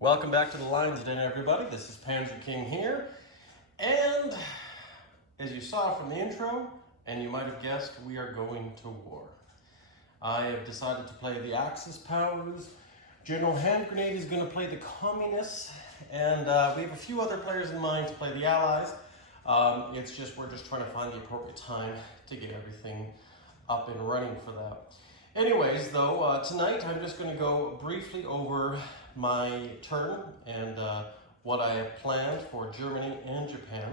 Welcome back to the Lions Den, everybody. This is Panzer King here. And as you saw from the intro, and you might have guessed, we are going to war. I have decided to play the Axis powers. General Hand Grenade is going to play the Communists. And we have a few other players in mind to play the Allies. We're just trying to find the appropriate time to get everything up and running for that. Anyways, though, tonight I'm just going to go briefly over my turn and what I have planned for Germany and Japan.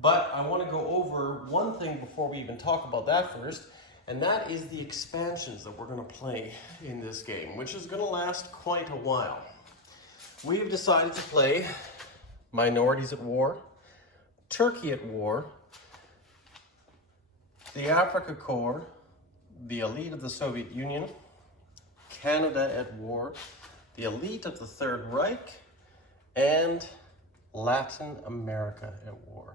But I want to go over one thing before we even talk about that first, and that is the expansions that we're going to play in this game, which is going to last quite a while. We have decided to play Minorities at War, Turkey at War, the Africa Corps, the Elite of the Soviet Union, Canada at War, the Elite of the Third Reich, and Latin America at War.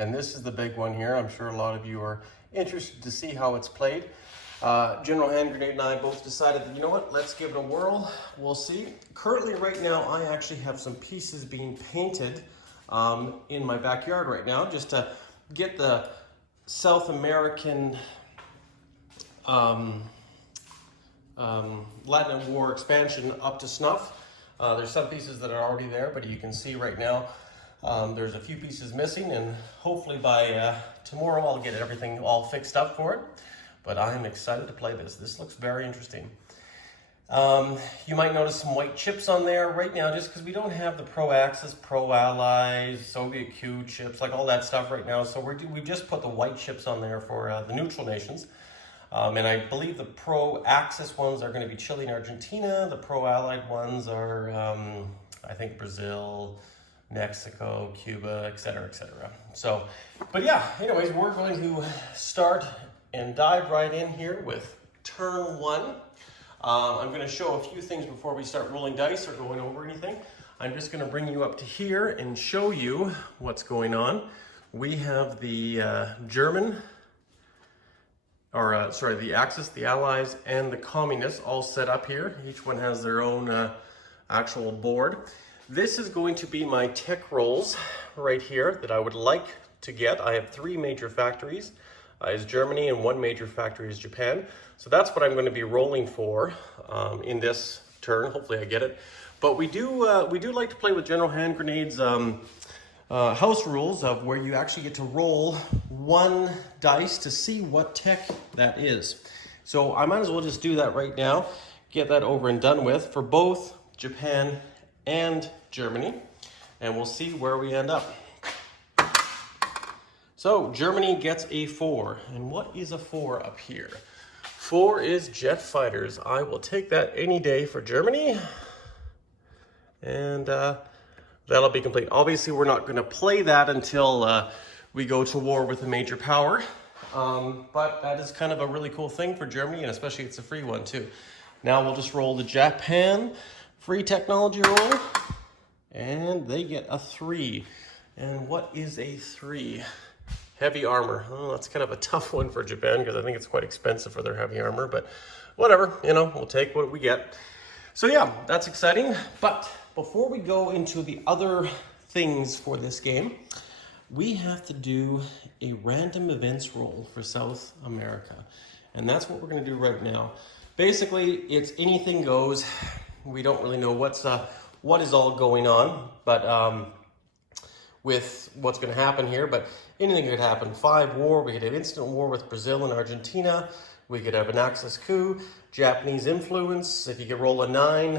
And this is the big one here. I'm sure a lot of you are interested to see how it's played. General Hand Grenade and I both decided that, you know what, let's give it a whirl. We'll see. Currently, right now, I actually have some pieces being painted in my backyard right now, just to get the South American Latin War expansion up to snuff. There's some pieces that are already there, but you can see right now there's a few pieces missing, and hopefully by tomorrow I'll get everything all fixed up for it. But I am excited to play this. This looks very interesting. You might notice some white chips on there right now, just because we don't have the Pro-Axis, Pro-Allies, Soviet Q chips, like all that stuff right now. So we just put the white chips on there for the neutral nations. And I believe the Pro-Axis ones are going to be Chile and Argentina. The Pro-Allied ones are, I think, Brazil, Mexico, Cuba, etc., etc. So, but yeah, anyways, we're going to start and dive right in here with turn one. I'm going to show a few things before we start rolling dice or going over anything. I'm just going to bring you up to here and show you what's going on. We have the the Axis, the Allies, and the Communists all set up here. Each one has their own actual board. This is going to be my tech rolls right here that I would like to get. I have 3 major factories is Germany, and 1 major factory is Japan. So that's what I'm going to be rolling for in this turn. Hopefully I get it. But we do like to play with General Hand Grenade's house rules of where you actually get to roll 1 dice to see what tech that is. So I might as well just do that right now, get that over and done with for both Japan and Germany, and we'll see where we end up. So Germany gets a 4, and what is a 4 up here? 4 is jet fighters. I will take that any day for Germany, and that'll be complete. Obviously, we're not going to play that until we go to war with a major power. but that is kind of a really cool thing for Germany, and especially it's a free one too. Now we'll just roll the Japan free technology roll, and they get a 3. And what is a 3? Heavy armor. Oh, that's kind of a tough one for Japan because I think it's quite expensive for their heavy armor, but whatever, you know, we'll take what we get. So yeah, that's exciting. But before we go into the other things for this game, we have to do a random events roll for South America. And that's what we're going to do right now. Basically, it's anything goes. We don't really know what is all going on, but with what's going to happen here, but anything could happen. 5 war, we could have instant war with Brazil and Argentina. We could have an Axis coup, Japanese influence. If you could roll a 9,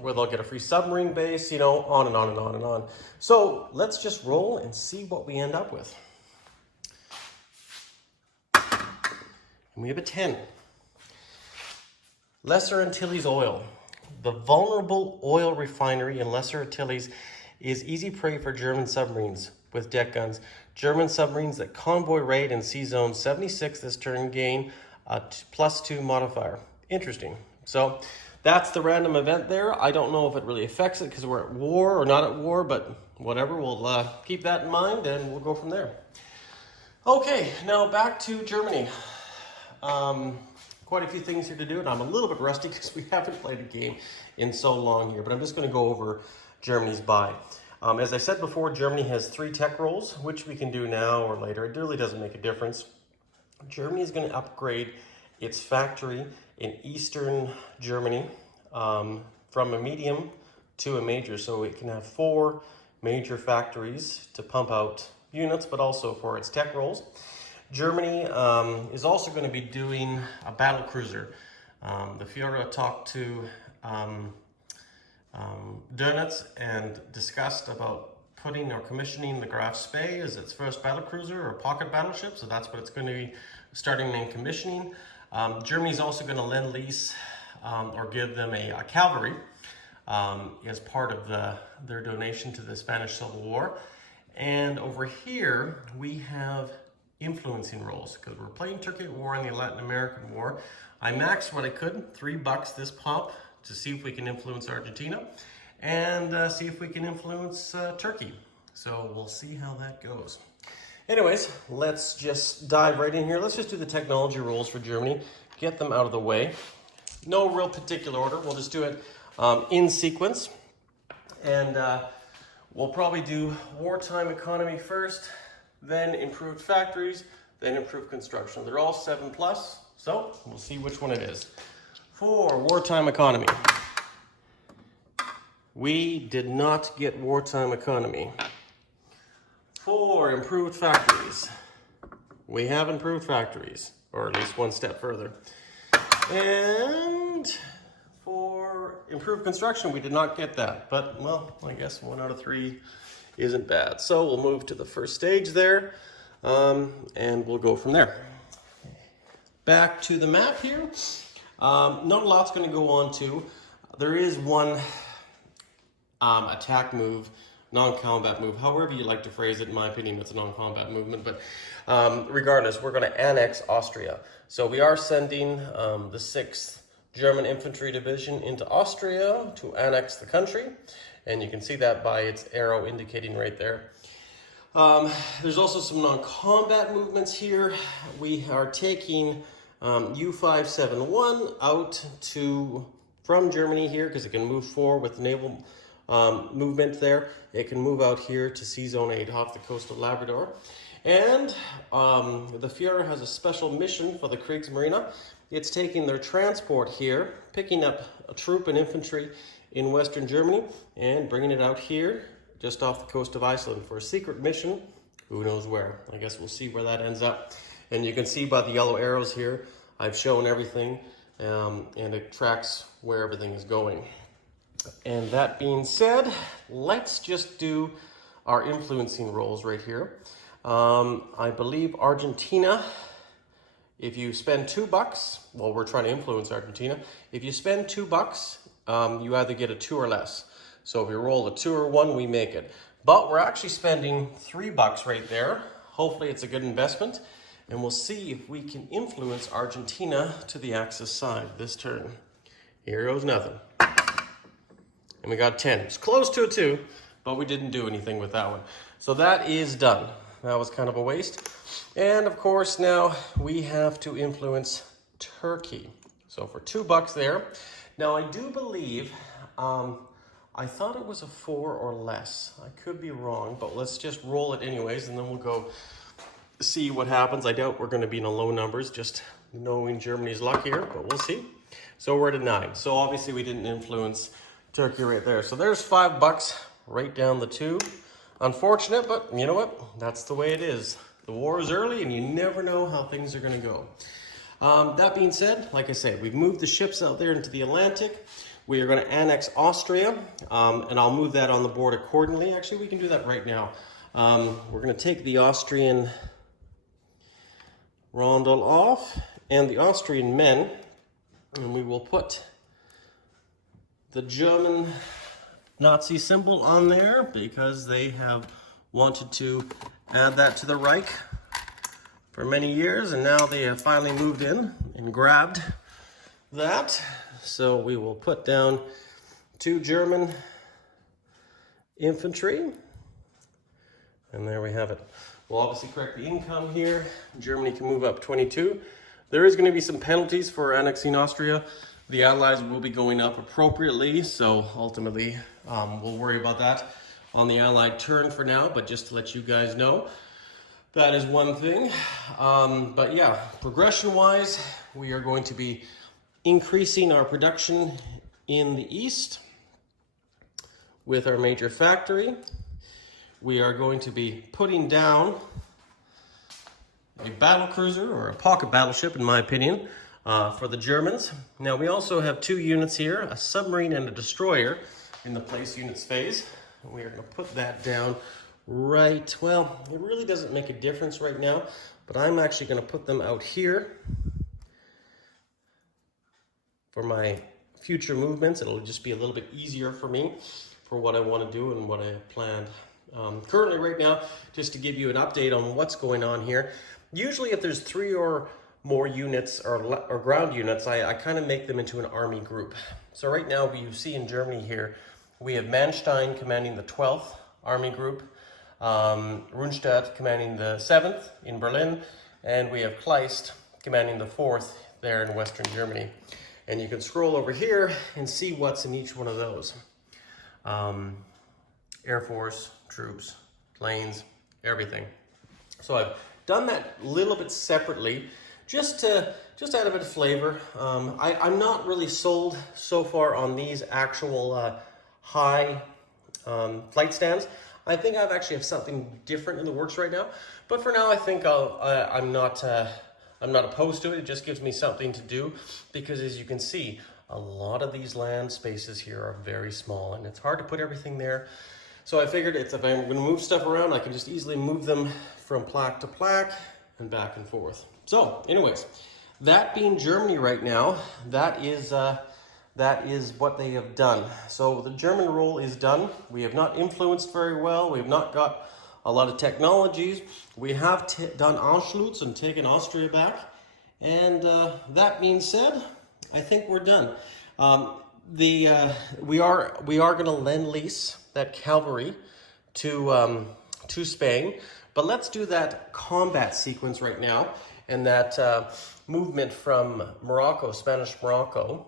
where they'll get a free submarine base, you know, on and on and on and on. So let's just roll and see what we end up with. And we have a 10. Lesser Antilles oil. The vulnerable oil refinery in Lesser Antilles is easy prey for German submarines with deck guns. German submarines that convoy raid in Sea Zone 76 this turn gain a +2 modifier. Interesting. So that's the random event there. I don't know if it really affects it because we're at war or not at war, but whatever. We'll keep that in mind and we'll go from there. Okay, now back to Germany. Quite a few things here to do, and I'm a little bit rusty because we haven't played a game in so long here, but I'm just going to go over Germany's buy. As I said before, Germany has 3 tech rolls, which we can do now or later. It really doesn't make a difference. Germany is going to upgrade its factory in Eastern Germany from a medium to a major. So it can have 4 major factories to pump out units, but also for its tech rolls. Germany is also going to be doing a battle cruiser. The Führer talked to Dönitz and discussed about putting or commissioning the Graf Spee as its first battle cruiser or pocket battleship. So that's what it's going to be starting in commissioning. Germany's also going to lend lease or give them a cavalry as part of their donation to the Spanish Civil War. And over here we have influencing roles because we're playing Turkey War and the Latin American War. I maxed what I could, $3 this pop, to see if we can influence Argentina and see if we can influence Turkey. So we'll see how that goes. Anyways, let's just dive right in here. Let's just do the technology rules for Germany, get them out of the way. No real particular order. We'll just do it in sequence. And we'll probably do wartime economy first, then improved factories, then improved construction. They're all 7+, so we'll see which one it is. For wartime economy, we did not get wartime economy. For improved factories, we have improved factories, or at least one step further. And for improved construction, we did not get that, but well, I guess 1 out of 3 isn't bad. So we'll move to the first stage there, and we'll go from there. Back to the map here. Not a lot's going to go on to. There is one attack move, non-combat move, however you like to phrase it. In my opinion, it's a non-combat movement, but regardless, we're going to annex Austria. So we are sending the 6th German Infantry Division into Austria to annex the country, and you can see that by its arrow indicating right there. There's also some non-combat movements here. We are taking U-571 out from Germany here because it can move forward with naval movement there. It can move out here to Sea Zone 8 off the coast of Labrador. And the Führer has a special mission for the Kriegsmarine. It's taking their transport here, picking up a troop and infantry in Western Germany and bringing it out here just off the coast of Iceland for a secret mission. Who knows where? I guess we'll see where that ends up. And you can see by the yellow arrows here, I've shown everything and it tracks where everything is going. And that being said, let's just do our influencing roles right here. I believe Argentina, if you spend $2, well, we're trying to influence Argentina. If you spend $2, you either get a 2 or less. So if you roll a 2 or 1, we make it. But we're actually spending $3 right there. Hopefully it's a good investment. And we'll see if we can influence Argentina to the Axis side this turn. Here goes nothing. And we got 10. It's close to a 2, but we didn't do anything with that one. So that is done. That was kind of a waste. And of course, now we have to influence Turkey. So for $2 there. Now I do believe, I thought it was a 4 or less. I could be wrong, but let's just roll it anyways, and then we'll go see what happens. I doubt we're going to be in the low numbers, just knowing Germany's luck here, but we'll see. So we're at a 9. So obviously we didn't influence Turkey right there. So there's $5 right down the tube. Unfortunate, but you know what? That's the way it is. The war is early, and you never know how things are going to go. That being said, like I said, we've moved the ships out there into the Atlantic. We are going to annex Austria, and I'll move that on the board accordingly. Actually, we can do that right now. We're going to take the Austrian rondel off and the Austrian men, and we will put the German Nazi symbol on there because they have wanted to add that to the Reich for many years, and now they have finally moved in and grabbed that. So we will put down 2 German infantry, and there we have it. We'll obviously correct the income here. Germany can move up 22. There is going to be some penalties for annexing Austria. The Allies will be going up appropriately, so ultimately we'll worry about that on the Allied turn for now, but just to let you guys know, that is one thing. But yeah, progression-wise, we are going to be increasing our production in the east with our major factory. We are going to be putting down a battle cruiser, or a pocket battleship in my opinion, for the Germans. Now we also have 2 units here, a submarine and a destroyer in the place units phase. And we are going to put that down right, well, it really doesn't make a difference right now, but I'm actually going to put them out here for my future movements. It'll just be a little bit easier for me for what I want to do and what I have planned. Currently right now, just to give you an update on what's going on here, usually if there's 3 or more units or ground units, I kind of make them into an army group. So right now you see in Germany here, we have Manstein commanding the 12th Army Group, Rundstedt commanding the 7th in Berlin, and we have Kleist commanding the 4th there in Western Germany. And you can scroll over here and see what's in each one of those. Air Force, troops, planes, everything. So I've done that a little bit separately just to add a bit of flavor. I'm not really sold so far on these actual high flight stands. I think I've actually have something different in the works right now, but for now I think I'm not opposed to it. It just gives me something to do because, as you can see, a lot of these land spaces here are very small and it's hard to put everything there. So I figured if I'm going to move stuff around, I can just easily move them from plaque to plaque and back and forth. So anyways, that being Germany right now, that is what they have done. So the German role is done. We have not influenced very well. We have not got a lot of technologies. We have done Anschluss and taken Austria back. And that being said, I think we're done. We are going to lend lease that cavalry to Spain, but let's do that combat sequence right now and that movement from Morocco, Spanish Morocco,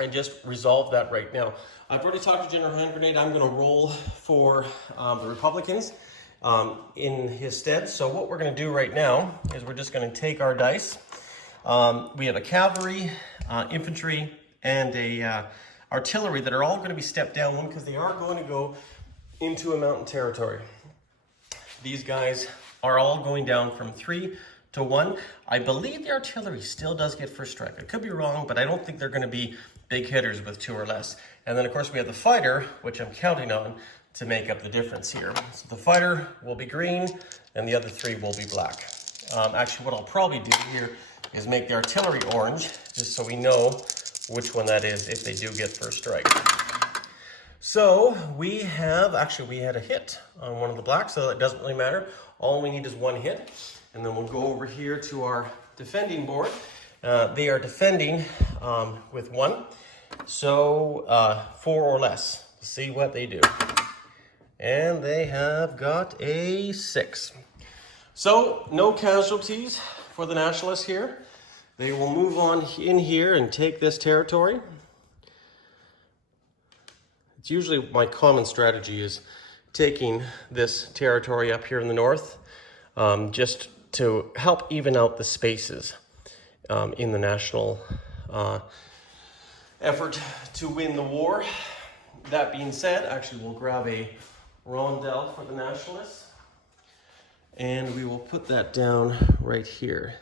and just resolve that right now. I've already talked to General Hand Grenade. I'm going to roll for the Republicans in his stead. So what we're going to do right now is we're just going to take our dice. We have a cavalry, infantry, and a artillery that are all going to be stepped down one because they are going to go into a mountain territory. These guys are all going down from 3 to 1. I believe the artillery still does get first strike. I could be wrong, but I don't think they're going to be big hitters with 2 or less. And then of course we have the fighter, which I'm counting on to make up the difference here. So the fighter will be green and the other 3 will be black. Actually, what I'll probably do here is make the artillery orange, just so we know which one that is if they do get first strike. So we had a hit on one of the blacks, so it doesn't really matter. All we need is 1 hit. And then we'll go over here to our defending board. They are defending with 1, so 4 or less. Let's see what they do. And they have got a 6. So no casualties for the Nationalists here. They will move on in here and take this territory. It's usually my common strategy is taking this territory up here in the north, just to help even out the spaces in the national effort to win the war. That being said, actually we'll grab a rondel for the Nationalists, and we will put that down right here.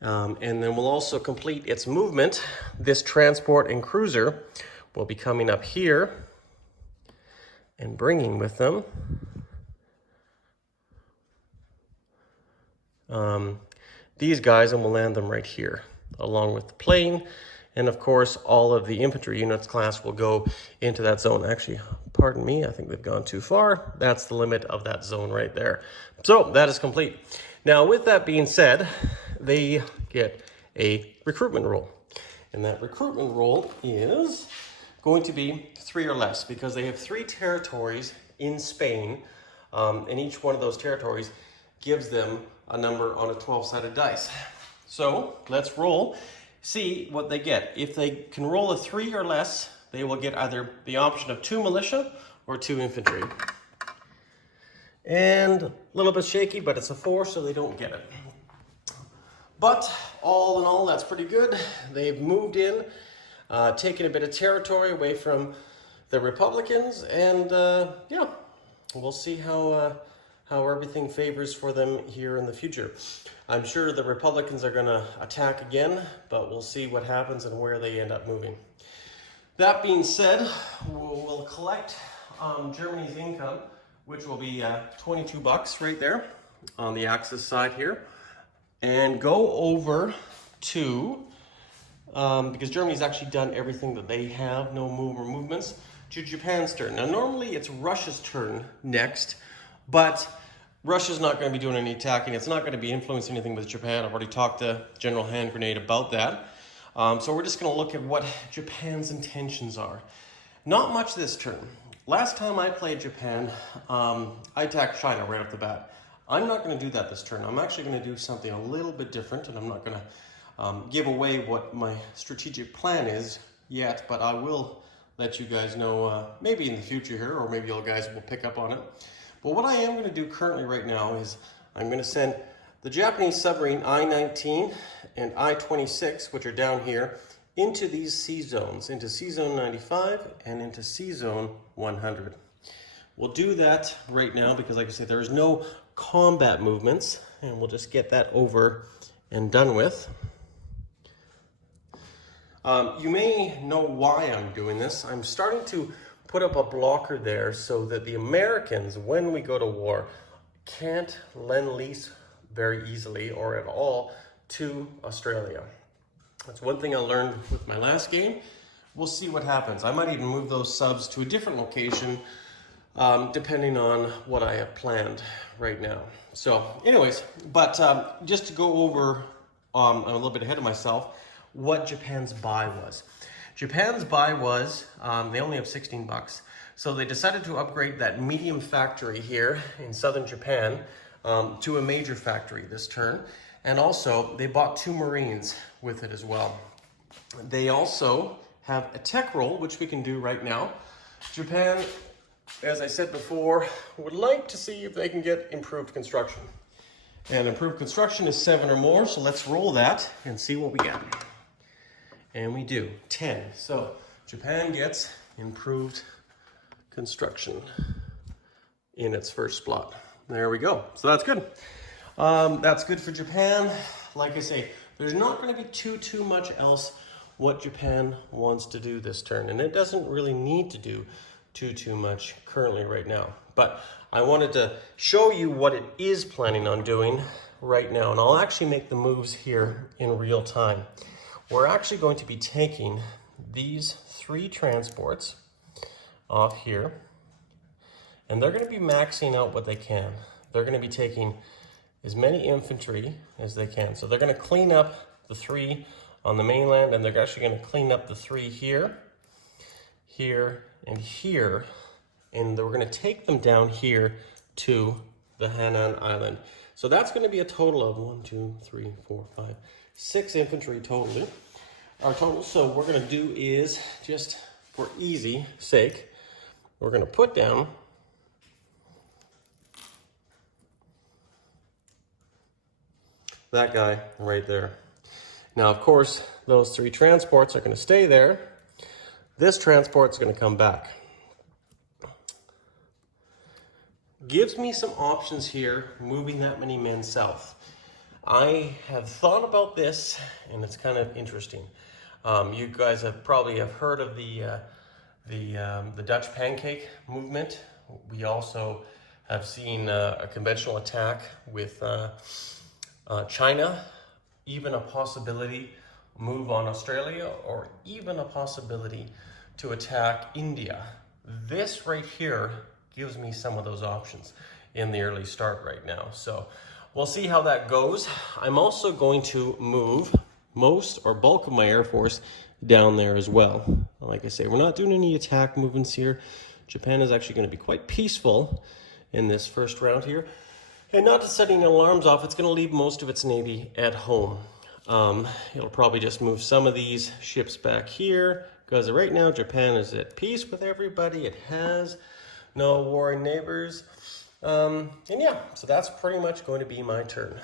And then we'll also complete its movement. This transport and cruiser will be coming up here and bringing with them these guys, and we'll land them right here along with the plane. And of course, all of the infantry units class will go into that zone. Actually, pardon me, I think they've gone too far. That's the limit of that zone right there. So that is complete. Now, with that being said, they get a recruitment roll. And that recruitment roll is going to be 3 or less, because they have 3 territories in Spain, and each one of those territories gives them a number on a 12-sided dice. So let's roll, see what they get. If they can roll a 3 or less, they will get either the option of 2 militia or 2 infantry. And a little bit shaky, but it's a 4, so they don't get it. But all in all, that's pretty good. They've moved in, taken a bit of territory away from the Republicans, and yeah, we'll see how everything favors for them here in the future. I'm sure the Republicans are going to attack again, but we'll see what happens and where they end up moving. That being said, we'll collect Germany's income, which will be 22 bucks right there on the Axis side here, and go over to, because Germany's actually done everything that they have, no movements, to Japan's turn. Now normally it's Russia's turn next, but Russia's not going to be doing any attacking. It's not going to be influencing anything with Japan. I've already talked to General Hand Grenade about that. So we're just going to look at what Japan's intentions are. Not much this turn. Last time I played Japan, I attacked China right off the bat. I'm not going to do that this turn. I'm actually going to do something a little bit different, and I'm not going to give away what my strategic plan is yet, but I will let you guys know maybe in the future here, or maybe you guys will pick up on it. But what I am going to do currently right now is I'm going to send the Japanese submarine I-19 and I-26, which are down here, into these sea zones, into Sea Zone 95 and into Sea Zone 100. We'll do that right now because, like I said, there is no combat movements, and we'll just get that over and done with. You may know why I'm doing this. I'm starting to put up a blocker there so that the Americans, when we go to war, can't lend-lease very easily or at all to Australia. That's one thing I learned with my last game. We'll see what happens. I might even move those subs to a different location, depending on what I have planned right now. So anyways, but just to go over a little bit ahead of myself, what Japan's buy was. Japan's buy was, they only have 16 bucks. So they decided to upgrade that medium factory here in southern Japan to a major factory this turn. And also they bought 2 Marines with it as well. They also have a tech roll, which we can do right now. Japan, as I said before, would like to see if they can get improved construction. And improved construction is 7 or more, so let's roll that and see what we get. And we do, 10. So Japan gets improved construction in its first slot. There we go. So that's good. That's good for Japan. Like I say, there's not going to be too much else what Japan wants to do this turn. And it doesn't really need to do too much currently right now. But I wanted to show you what it is planning on doing right now. And I'll actually make the moves here in real time. We're actually going to be taking these 3 transports off here, and they're going to be maxing out what they can. They're going to be taking as many infantry as they can. So they're going to clean up the 3 on the mainland, and they're actually going to clean up the 3 here, here, and here, and we're going to take them down here to the Hainan Island. So that's going to be a total of 1, 2, 3, 4, 5, 6 infantry totally. Our total. So what we're going to do is, just for easy sake, we're going to put down that guy right there. Now, of course, those 3 transports are going to stay there. This transport's going to come back. Gives me some options here, moving that many men south. I have thought about this, and it's kind of interesting. You guys have probably heard of the Dutch pancake movement. We also have seen a conventional attack with China, even a possibility move on Australia, or even a possibility to attack India. This right here gives me some of those options in the early start right now. So we'll see how that goes. I'm also going to move most or bulk of my Air Force down there as well. Like I say, we're not doing any attack movements here. Japan is actually going to be quite peaceful in this first round here. And not to setting alarms off, it's going to leave most of its Navy at home. It'll probably just move some of these ships back here, because right now Japan is at peace with everybody. It has no warring neighbors. And yeah, so that's pretty much going to be my turn.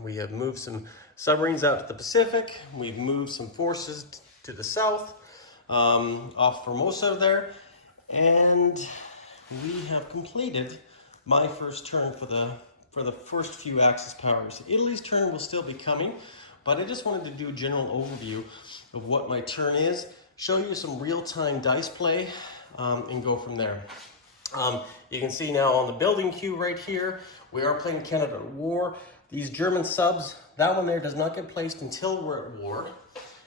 We have moved some submarines out to the Pacific. We've moved some forces to the south, off Formosa there. And we have completed my first turn for the first few Axis powers. Italy's turn will still be coming, but I just wanted to do a general overview of what my turn is, show you some real-time dice play, and go from there. You can see now on the building queue right here, we are playing Canada at war. These German subs, that one there does not get placed until we're at war.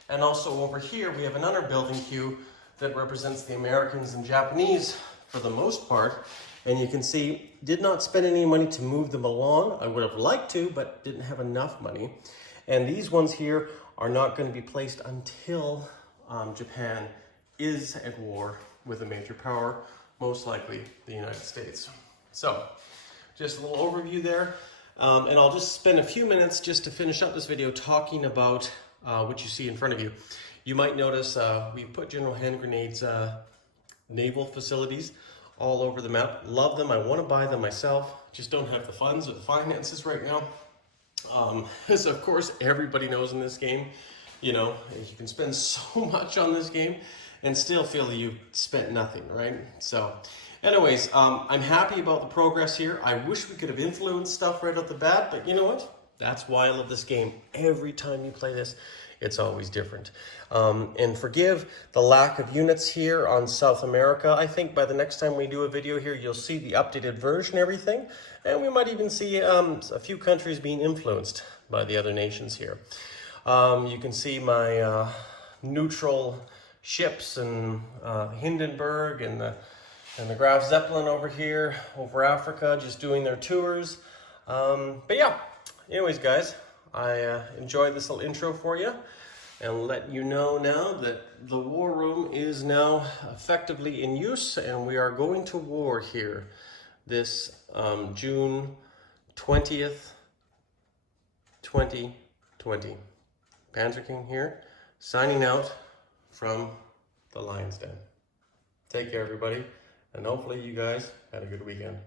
And also over here, we have another building queue that represents the Americans and Japanese for the most part. And you can see, did not spend any money to move them along. I would have liked to, but didn't have enough money. And these ones here are not going to be placed until Japan is at war with a major power, most likely the United States. So, just a little overview there. And I'll just spend a few minutes just to finish up this video talking about what you see in front of you. You might notice we put General Hand Grenade's naval facilities all over the map. Love them. I want to buy them myself. Just don't have the funds or the finances right now. As of course everybody knows in this game, you know, you can spend so much on this game and still feel that you've spent nothing, right? So anyways, I'm happy about the progress here. I wish we could have influenced stuff right off the bat, but you know what? That's why I love this game. Every time you play this, it's always different. And forgive the lack of units here on South America. I think by the next time we do a video here, you'll see the updated version, everything. And we might even see a few countries being influenced by the other nations here. You can see my neutral ships and Hindenburg and the Graf Zeppelin over here, over Africa, just doing their tours. But yeah, anyways, guys, I enjoyed this little intro for you and let you know now that the war room is now effectively in use, and we are going to war here this June 20th, 2020. Panzer King here, signing out from the Lion's Den. Take care, everybody, and hopefully you guys had a good weekend.